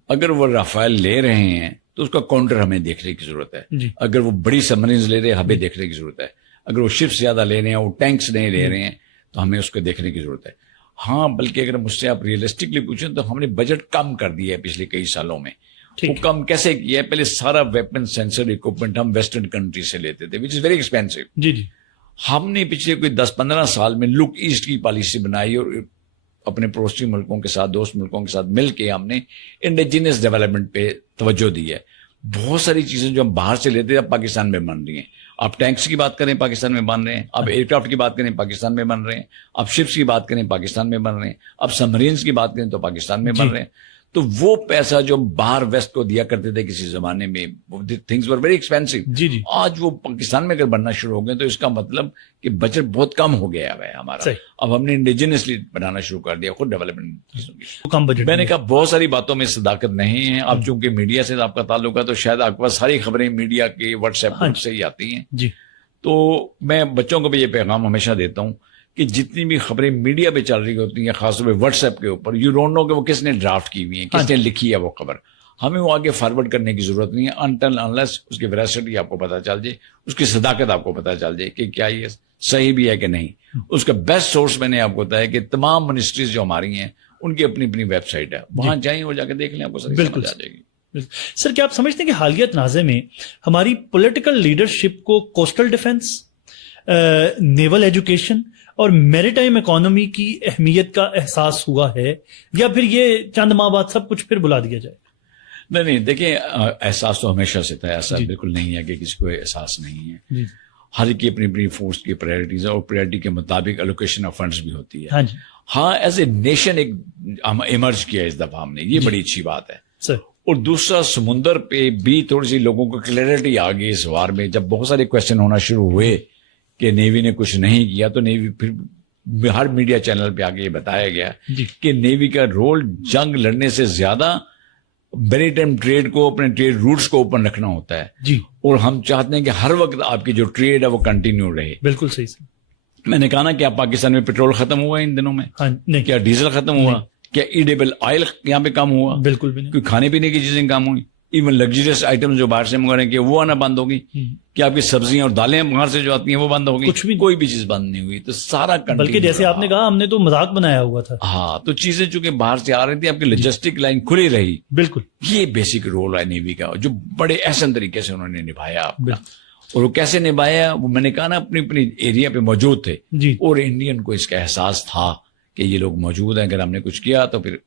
اگر وہ رافیل لے رہے ہیں تو اس کا کاؤنٹر ہمیں دیکھنے کی ضرورت ہے. اگر وہ بڑی سبمرینز لے رہے ہیں ہمیں دیکھنے کی ضرورت ہے. اگر وہ شپس زیادہ لے رہے ہیں, وہ ٹینکس نہیں لے رہے ہیں, تو ہمیں اس کو دیکھنے کی ضرورت ہے. ہاں, بلکہ اگر مجھ سے آپ ریئلسٹکلی پوچھیں تو ہم نے بجٹ کم کر دیا ہے پچھلے کئی سالوں میں. وہ کم کیسے کیا ہے؟ پہلے سارا ویپن سینسر اکوپمنٹ ہم ویسٹرن کنٹری سے لیتے تھے, وچ از ویری ایکسپینسو. جی جی ہم نے پچھلے کوئی 10-15 سال میں لک ایسٹ کی پالیسی بنائی اور اپنے پڑوسی ملکوں کے ساتھ, دوست ملکوں کے ساتھ مل کے ہم نے انڈیجینس ڈیولپمنٹ پہ توجہ دی ہے. بہت ساری چیزیں جو ہم باہر سے لیتے ہیں اب پاکستان میں بن رہی ہیں. آپ ٹینکس کی بات کریں پاکستان میں بن رہے ہیں, آپ ایئر کرافٹ کی بات کریں پاکستان میں بن رہے ہیں, آپ شپس کی بات کریں پاکستان میں بن رہے ہیں, آپ سبمرینز کی بات کریں تو پاکستان میں بن رہے ہیں. تو وہ پیسہ جو باہر ویسٹ کو دیا کرتے تھے کسی زمانے میں, تھنگز ور ویری ایکسپینسو, آج وہ پاکستان میں اگر بننا شروع ہو گئے تو اس کا مطلب کہ بجٹ بہت کم ہو گیا ہے ہمارا. اب ہم نے انڈیجنسلی بنانا شروع کر دیا خود ڈیولپمنٹ کم بجٹ. میں نے کہا بہت ساری باتوں میں صداقت نہیں ہے. اب چونکہ میڈیا سے آپ کا تعلق ہے تو شاید آپ کے پاس ساری خبریں میڈیا کے واٹس ایپ گروپ سے ہی آتی ہیں. تو میں بچوں کو بھی یہ پیغام ہمیشہ دیتا ہوں کہ جتنی بھی خبریں میڈیا پہ چل رہی ہوتی ہیں, خاص طور پہ واٹس ایپ کے اوپر, یو ڈونٹ نو کہ وہ کس نے ڈرافٹ کی ہوئی ہے, کس نے لکھی ہے وہ خبر. ہمیں وہ آگے فارورڈ کرنے کی ضرورت نہیں ہے انٹل انلیس اس کی ویراسٹی آپ کو پتہ چل جائے, اس کی صداقت آپ کو پتہ چل جائے کہ کیا یہ صحیح بھی ہے کہ نہیں. اس کا بیسٹ سورس میں نے آپ کو بتایا کہ تمام منسٹریز جو ہماری ہیں ان کی اپنی اپنی ویب سائٹ ہے, وہاں جائیں وہ جا کے دیکھ لیں, آپ کو سمجھ آ جائے گی. سر کیا آپ سمجھتے ہیں کہ حالیہ تنازع میں ہماری پولیٹیکل لیڈرشپ کو کوسٹل ڈیفنس, نیول ایجوکیشن اور میری ٹائم اکانومی کی اہمیت کا احساس ہوا ہے, یا پھر یہ چند ماہ بعد سب کچھ پھر بلا دیا جائے؟ نہیں, دیکھیں احساس تو ہمیشہ سے تھا, ایسا بالکل نہیں ہے کہ کسی کو احساس نہیں ہے. ہر ایک کی اپنی اپنی فورس کی پرائرٹیز ہے اور پرائرٹی کے مطابق الوکیشن آف فنڈز بھی ہوتی ہے. ہاں, ایز اے نیشن ایک ایمرج کیا اس دفعہ ہم نے, یہ بڑی اچھی بات ہے. اور دوسرا, سمندر پہ بھی تھوڑی سی لوگوں کو کلیئرٹی آ گئی اس وار میں, جب بہت سارے کوشچن ہونا شروع ہوئے کہ نیوی نے کچھ نہیں کیا, تو نیوی پھر ہر میڈیا چینل پہ آگے یہ بتایا گیا کہ نیوی کا رول جنگ لڑنے سے زیادہ میری ٹائم ٹریڈ کو, اپنے ٹریڈ روٹس کو اوپن رکھنا ہوتا ہے. اور ہم چاہتے ہیں کہ ہر وقت آپ کی جو ٹریڈ ہے وہ کنٹینیو رہے. بالکل صحیح سر. میں نے کہا نا کہ آپ پاکستان میں پیٹرول ختم ہوا ہے ان دنوں میں, کیا ڈیزل ختم ہوا, کیا ایڈیبل آئل یہاں پہ کم ہوا؟ بالکل بھی نہیں. کوئی کھانے پینے کی چیزیں کم ہوئی, ایون لگژریس آئٹم جو باہر سے منگا رہے ہیں کہ وہ آنا بند ہوگی, کہ آپ کی سبزیاں اور دالیں باہر سے جو آتی ہیں وہ بند ہوگی, کچھ بھی کوئی بھی چیز بند نہیں ہوئی. تو سارا بلکہ جیسے آپ نے کہا ہم نے تو مذاق بنایا ہوا تھا. ہاں, تو چیزیں چونکہ باہر سے آ رہی تھی, آپ کی لاجسٹک لائن کھلی رہی. بالکل, یہ بیسک رول ہے نیوی کا جو بڑے احسن طریقے سے انہوں نے نبھایا. اور وہ کیسے نبھایا, وہ میں نے کہا نا اپنی اپنی ایریا پہ موجود تھے, اور انڈین کو اس کا احساس تھا کہ یہ لوگ موجود ہیں, اگر ہم نے کچھ کیا تو پھر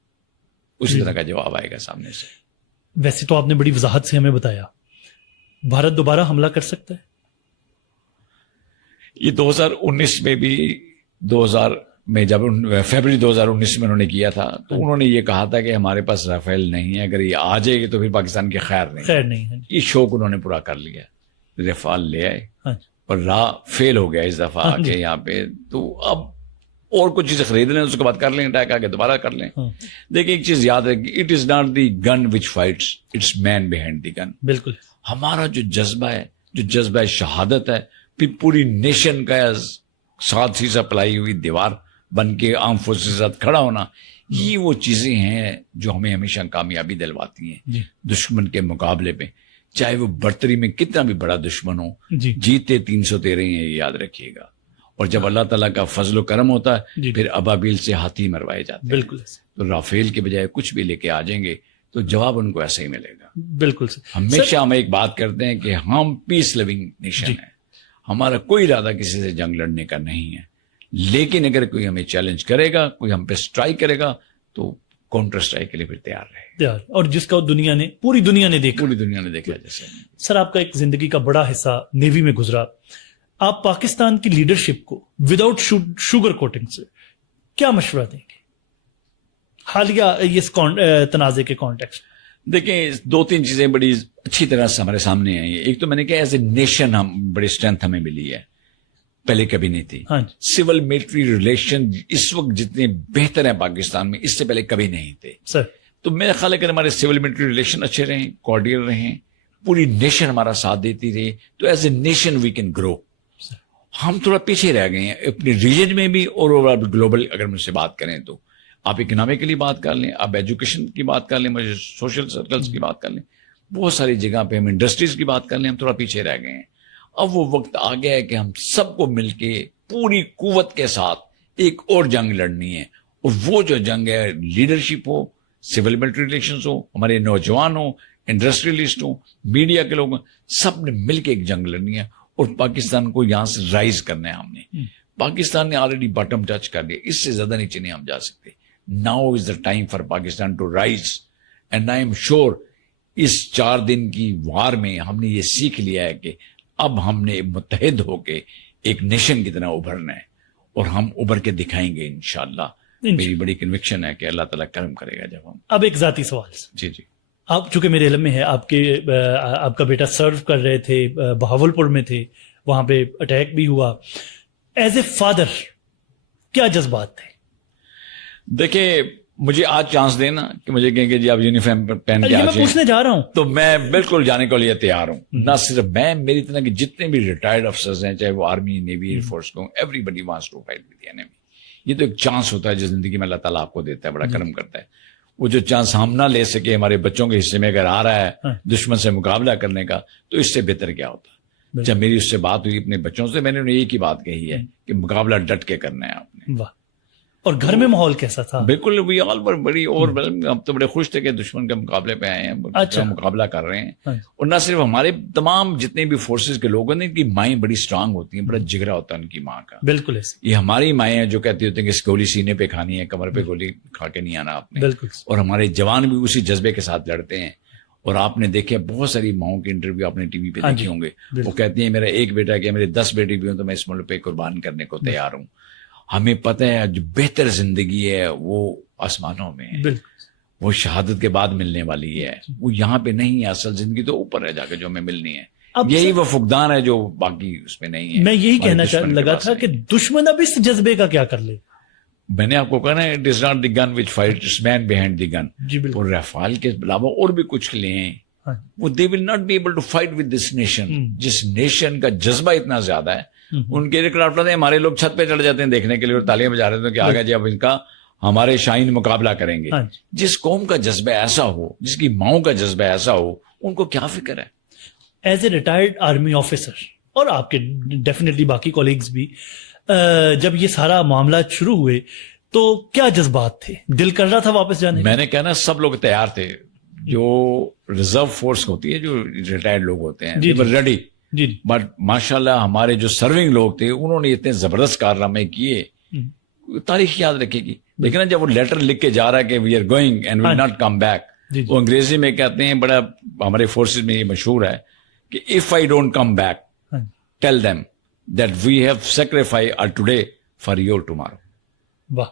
اسی طرح کا جواب آئے گا سامنے سے. ویسے تو آپ نے بڑی وضاحت سے ہمیں بتایا, بھارت دوبارہ حملہ کر سکتا ہے؟ یہ 2019 میں بھی 2000 میں جب فیبرری 2019 میں انہوں نے کیا تھا تو انہوں نے یہ کہا تھا کہ ہمارے پاس رافیل نہیں ہے, اگر یہ آ جائے گی تو پھر پاکستان کی خیر نہیں ہے. یہ شوق انہوں نے پورا کر لیا, رافیل لے آئے اور فیل ہو گیا اس دفعہ آ کے یہاں پہ. تو اب اور کچھ چیزیں خرید لیں, اس کے بعد کر لیں اٹیک, آگے دوبارہ کر لیں. دیکھیں ایک چیز یاد رکھیں, it is not the gun which fights, it's man behind the gun. بالکل, ہمارا جو جذبہ ہے, جو جذبہ شہادت ہے, پھر پوری نیشن کا ساتھ ہی سپلائی ہوئی دیوار بن کے آرم فورسز کے ساتھ کھڑا ہونا, یہ وہ چیزیں ہیں جو ہمیں ہمیشہ کامیابی دلواتی ہیں دشمن کے مقابلے پہ, چاہے وہ برتری میں کتنا بھی بڑا دشمن ہو. جیتے 313 ہیں, یہ یاد رکھیے گا. اور جب اللہ تعالیٰ کا فضل و کرم ہوتا ہے پھر ابابیل سے ہاتھی مروائے جاتے ہیں. بالکل, تو رافیل کے بجائے کچھ بھی لے کے آ جائیں گے تو جواب ان کو ایسا ہی ملے گا. بالکل ہمیشہ ہم ایک بات کرتے ہیں کہ ہم پیس لیونگ نیشن ہیں, ہمارا کوئی ارادہ کسی سے جنگ لڑنے کا نہیں ہے, لیکن اگر کوئی ہمیں چیلنج کرے گا, کوئی ہم پہ اسٹرائک کرے گا, تو کاؤنٹر اسٹرائک کے لیے پھر تیار رہے, اور جس کا پوری دنیا نے دیکھا. جیسے سر آپ کا ایک زندگی کا بڑا حصہ نیوی میں گزرا, آپ پاکستان کی لیڈرشپ کو وداؤٹ شوگر کوٹنگ سے کیا مشورہ دیں گے حالیہ اس تنازع کے کانٹیکسٹ؟ دیکھیں 2-3 چیزیں بڑی اچھی طرح سے ہمارے سامنے آئی ہیں. ایک تو میں نے کہا ایز اے نیشن ہم بڑی اسٹرینتھ ہمیں ملی ہے, پہلے کبھی نہیں تھی. سول ملٹری ریلیشن اس وقت جتنے بہتر ہیں پاکستان میں, اس سے پہلے کبھی نہیں تھے سر. تو میرا خیال ہے کہ ہمارے سول ملٹری ریلیشن اچھے رہیں, کوارڈیل رہیں, پوری نیشن ہمارا ساتھ دیتی رہی, تو as a nation we can grow. ہم تھوڑا پیچھے رہ گئے ہیں اپنے ریجن میں بھی اور اوور گلوبل. اگر مجھ سے بات کریں تو آپ اکنامکلی بات کر لیں, آپ ایجوکیشن کی بات کر لیں, مجھے سوشل سرکلز کی بات کر لیں, بہت ساری جگہ پہ ہم انڈسٹریز کی بات کر لیں, ہم تھوڑا پیچھے رہ گئے ہیں. اب وہ وقت آ گیا ہے کہ ہم سب کو مل کے پوری قوت کے ساتھ ایک اور جنگ لڑنی ہے, اور وہ جو جنگ ہے لیڈرشپ ہو, سول ملٹری ریلیشنز ہو, ہمارے نوجوان ہوں, انڈسٹریلسٹ ہوں, میڈیا کے لوگ, سب نے مل کے ایک جنگ لڑنی ہے, اور پاکستان کو یہاں سے رائز کرنا ہے. ہم نے پاکستان نے آلریڈی باٹم ٹچ کر لیا, اس سے زیادہ نیچے نہیں ہم جا سکتے. Now is the time for Pakistan to rise, and I am sure اس 4 دن کی وار میں ہم نے یہ سیکھ لیا ہے کہ اب ہم نے متحد ہو کے ایک نیشن کی طرح ابھرنا ہے, اور ہم ابھر کے دکھائیں گے انشاءاللہ. میری بڑی کنوکشن ہے کہ اللہ تعالیٰ کرم کرے گا جب ہم. اب ایک ذاتی سوال. جی, آپ چونکہ میرے علم میں ہے آپ کا بیٹا سرو کر رہے تھے, بہاولپور میں تھے, وہاں پہ اٹیک بھی ہوا. ایز اے فادر کیا جذبات تھے؟ دیکھیں مجھے آج چانس دینا کہ مجھے کہیں کہ جی آپ یونیفارم پہن کے آ جائیں, پوچھنے جا رہا ہوں, تو میں بالکل جانے کے لیے تیار ہوں. نہ صرف میں, میری طرح کے جتنے بھی ریٹائرڈ افسرز ہیں, چاہے وہ آرمی, نیوی, ایئر فورس کو, everybody wants to fight with the enemy. یہ تو ایک چانس ہوتا ہے جو زندگی میں اللہ تعالیٰ آپ کو دیتا ہے, بڑا کرم کرتا ہے. وہ جو چانس ہم نہ لے سکے, ہمارے بچوں کے حصے میں اگر آ رہا ہے دشمن سے مقابلہ کرنے کا, تو اس سے بہتر کیا ہوتا ہے. جب میری اس سے بات ہوئی اپنے بچوں سے, میں نے انہیں ایک ہی بات کہی ہے کہ مقابلہ ڈٹ کے کرنا ہے آپ نے. واہ. اور گھر میں ماحول کیسا تھا؟ بالکل وی آل ور بڑی, اور ہم تو بڑے خوش تھے کہ دشمن کے مقابلے پہ آئے ہیں, مقابلہ کر رہے ہیں. اور نہ صرف ہمارے تمام جتنے بھی فورسز کے لوگ ہیں, ان کی مائیں بڑی اسٹرانگ ہوتی ہیں, بڑا جگرا ہوتا ہے ان کی ماں کا. بالکل یہ ہماری مائیں ہیں جو کہتی ہوتی ہیں کہ اس گولی سینے پہ کھانی ہے, کمر پہ گولی کھا کے نہیں آنا آپ نے. اور ہمارے جوان بھی اسی جذبے کے ساتھ لڑتے ہیں. اور آپ نے دیکھے بہت ساری ماؤں کے انٹرویو آپ نے ٹی وی پہ دیکھے ہوں گے, وہ کہتی ہیں میرا ایک بیٹا کہ میرے 10 بیٹی بھی ہوں تو میں اس ملک پہ قربان کرنے کو تیار ہوں. ہمیں پتہ ہے جو بہتر زندگی ہے وہ آسمانوں میں ہے, وہ شہادت کے بعد ملنے والی ہے, وہ یہاں پہ نہیں ہے. اصل زندگی تو اوپر ہے جا کے جو ہمیں ملنی ہے, یہی وہ فقدان ہے جو باقی اس میں نہیں ہے. میں یہی کہنا لگا تھا کہ دشمن اب اس جذبے کا کیا کر لے. میں نے آپ کو کہا نا, it is not the gun which fight, it's man behind the gun. اور رافال کے علاوہ اور بھی کچھ لیں, وہ they will not be able to fight with this nation. جس نیشن کا جذبہ اتنا زیادہ ہے, ان کے ایئرکرافٹ ہیں, ہمارے لوگ چھت پہ چڑھ جاتے ہیں دیکھنے کے لیے اور تالیاں بجا رہے تھے کہ آگے جی اب ان کا ہمارے شاہین مقابلہ کریں گے. جس قوم کا جذبہ ایسا ہو, جس کی ماؤں کا جذبہ ایسا ہو, ان کو کیا فکر ہے. As a retired army officer, اور آپ کے ڈیفینیٹلی باقی کولیگز بھی, جب یہ سارا معاملات شروع ہوئے تو کیا جذبات تھے؟ دل کر رہا تھا واپس جانے؟ میں نے کہنا سب لوگ تیار تھے. جو ریزرو فورس ہوتی ہے, جو ریٹائرڈ لوگ ہوتے ہیں, ریڈی. بٹ ماشاء اللہ ہمارے جو سرونگ لوگ تھے, انہوں نے اتنے زبردست کارنامے کیے, تاریخ یاد رکھے گی. لیکن جب وہ لیٹر لکھ کے جا رہا ہے کہ we are going and will not come back, وہ انگریزی میں کہتے ہیں, بڑا ہمارے فورسز میں یہ مشہور ہے کہ if I don't come back tell them that we have sacrifice today for your tomorrow. واہ.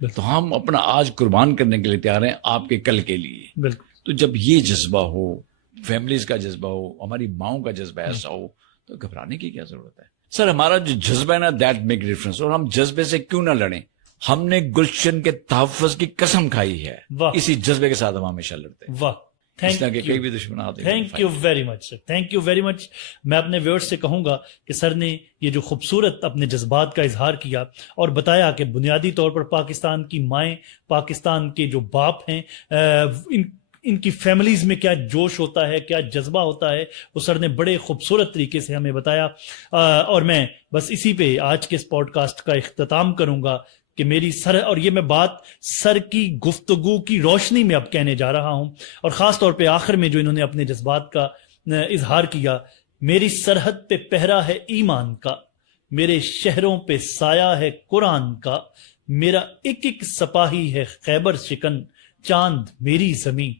تو ہم اپنا آج قربان کرنے کے لیے تیار ہیں آپ کے کل کے لیے. بالکل. تو جب یہ جذبہ ہو, فیملیز کا جذبہ ہو, ہماری ماؤں کا جذبہ ایسا ہو, تو گھبرانے کی کیا ضرورت ہے. سر ہمارا جو جذبہ ہے نا, دیٹ میک ڈفرنس. اور ہم جذبے سے کیوں نہ لڑیں, ہم نے گلشن کے تحفظ کی قسم کھائی ہے, اسی جذبے کے ساتھ ہم ہمیشہ لڑتے ہیں. واہ. Thank you very much sir, thank you very much. میں اپنے ویورز سے کہوں گا کہ سر نے یہ جو خوبصورت اپنے جذبات کا اظہار کیا اور بتایا کہ بنیادی طور پر پاکستان کی مائیں, پاکستان کے جو باپ ہیں, ان کی فیملیز میں کیا جوش ہوتا ہے, کیا جذبہ ہوتا ہے, وہ سر نے بڑے خوبصورت طریقے سے ہمیں بتایا. اور میں بس اسی پہ آج کے اس پوڈ کاسٹ کا اختتام کروں گا کہ میری سر، اور یہ میں بات سر کی گفتگو کی روشنی میں اب کہنے جا رہا ہوں، اور خاص طور پہ آخر میں جو انہوں نے اپنے جذبات کا اظہار کیا، میری سرحد پہ پہرا ہے ایمان کا، میرے شہروں پہ سایہ ہے قرآن کا، میرا ایک ایک سپاہی ہے خیبر شکن، چاند میری زمیں،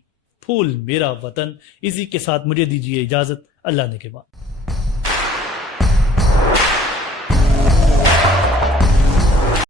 پھول میرا وطن۔ اسی کے ساتھ مجھے دیجیے اجازت، اللہ نے کے بعد۔